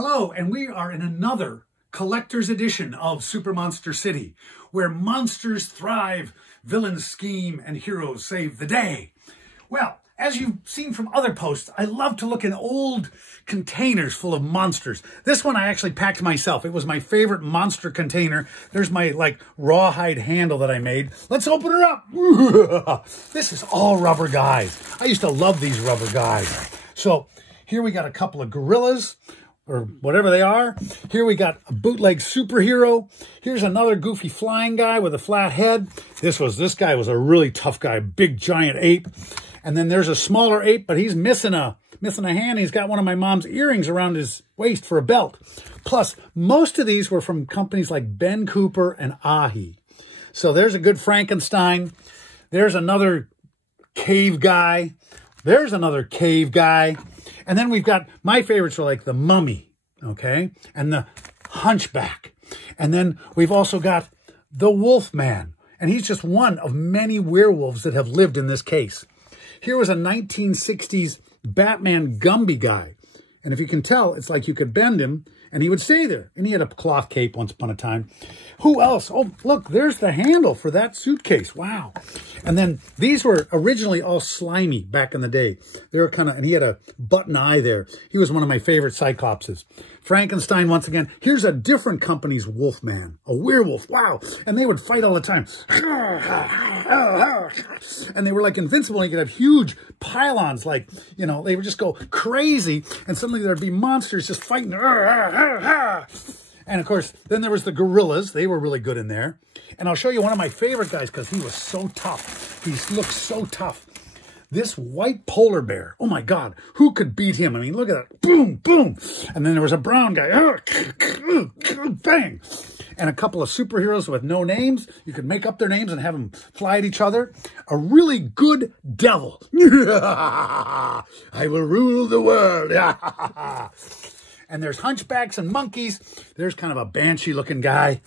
Hello, and we are in another collector's edition of SuperMonster City, where monsters thrive, villains scheme, and heroes save the day. Well, as you've seen from other posts, I love to look in old containers full of monsters. This one I actually packed myself. It was my favorite monster container. There's my rawhide handle that I made. Let's open her up. This is all rubber guys. I used to love these rubber guys. So here we got a couple of gorillas, or whatever they are. Here we got a bootleg superhero. Here's another goofy flying guy with a flat head. This guy was a really tough guy, big giant ape. And then there's a smaller ape, but he's missing a hand. He's got one of my mom's earrings around his waist for a belt. Plus, most of these were from companies like Ben Cooper and Ahi. So there's a good Frankenstein. There's another cave guy. There's another cave guy. And then we've got, my favorites are like the Mummy, okay? And the Hunchback. And then we've also got the Wolfman. And he's just one of many werewolves that have lived in this case. Here was a 1960s Batman Gumby guy. And if you can tell, it's like you could bend him and he would stay there. And he had a cloth cape once upon a time. Who else? Oh, look, there's the handle for that suitcase. Wow. And then these were originally all slimy back in the day. They were and he had a button eye there. He was one of my favorite Cyclopses. Frankenstein, once again. Here's a different company's Wolfman, a werewolf. Wow. And they would fight all the time. And they were like invincible. You could have huge pylons, they would just go crazy. And suddenly there'd be monsters just fighting. And of course, then there was the gorillas. They were really good in there. And I'll show you one of my favorite guys because he was so tough. He looked so tough. This white polar bear. Oh my God. Who could beat him? I mean, look at that. Boom, boom. And then there was a brown guy. Bang. And a couple of superheroes with no names. You could make up their names and have them fly at each other. A really good devil. I will rule the world. And there's hunchbacks and monkeys. There's kind of a banshee-looking guy.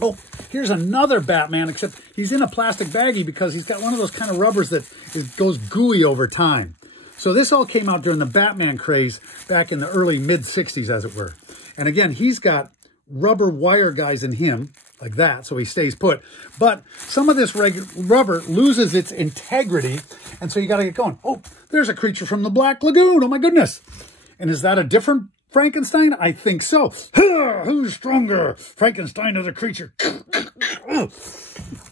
Oh, here's another Batman, except he's in a plastic baggie because he's got one of those kind of rubbers that goes gooey over time. So this all came out during the Batman craze back in the early mid-60s, as it were. And again, he's got rubber wire guys in him, like that, so he stays put. But some of this rubber loses its integrity, and so you got to get going. Oh, there's a creature from the Black Lagoon. Oh, my goodness. And is that a different Frankenstein? I think so. Who's stronger? Frankenstein or the creature?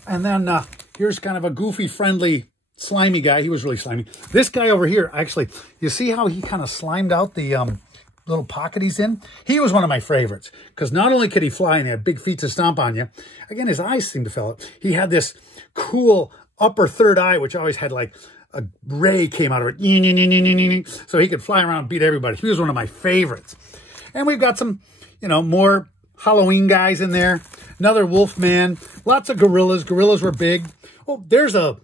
And then here's kind of a goofy, friendly, slimy guy. He was really slimy. This guy over here, actually, you see how he kind of slimed out the little pocket he's in? He was one of my favorites because not only could he fly and he had big feet to stomp on you, again, his eyes seemed to fill up. He had this cool upper third eye, which always had a ray came out of it. So he could fly around and beat everybody. He was one of my favorites. And we've got some, more Halloween guys in there. Another Wolfman. Lots of gorillas. Gorillas were big. Oh, there's a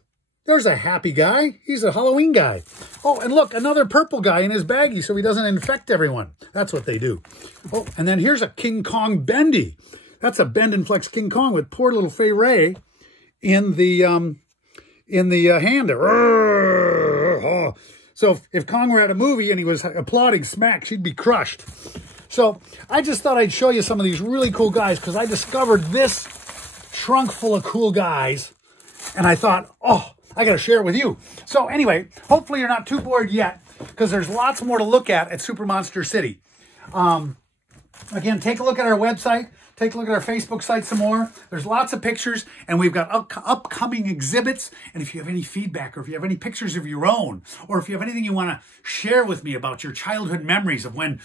happy guy. He's a Halloween guy. Oh, and look, another purple guy in his baggie so he doesn't infect everyone. That's what they do. Oh, and then here's a King Kong bendy. That's a bend and flex King Kong with poor little Fay Ray in the hand there. So if Kong were at a movie and he was applauding smack, she'd be crushed. So I just thought I'd show you some of these really cool guys because I discovered this trunk full of cool guys. And I thought, oh, I got to share it with you. So anyway, hopefully you're not too bored yet because there's lots more to look at SuperMonster City. Again, take a look at our website. Take a look at our Facebook site some more. There's lots of pictures, and we've got upcoming exhibits. And if you have any feedback, or if you have any pictures of your own, or if you have anything you want to share with me about your childhood memories of when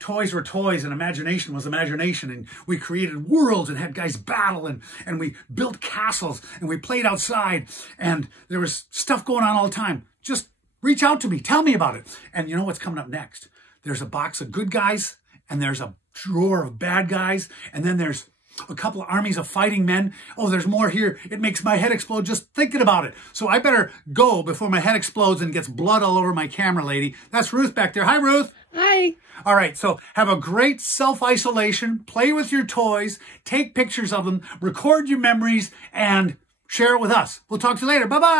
toys were toys and imagination was imagination, and we created worlds and had guys battle, and we built castles, and we played outside, and there was stuff going on all the time, just reach out to me. Tell me about it. And you know what's coming up next? There's a box of good guys, and there's a drawer of bad guys, and then there's a couple of armies of fighting men. Oh, there's more here. It makes my head explode just thinking about it. So I better go before my head explodes and gets blood all over my camera lady. That's Ruth back there. Hi, Ruth. Hi. All right, so have a great self-isolation. Play with your toys. Take pictures of them. Record your memories and share it with us. We'll talk to you later. Bye-bye.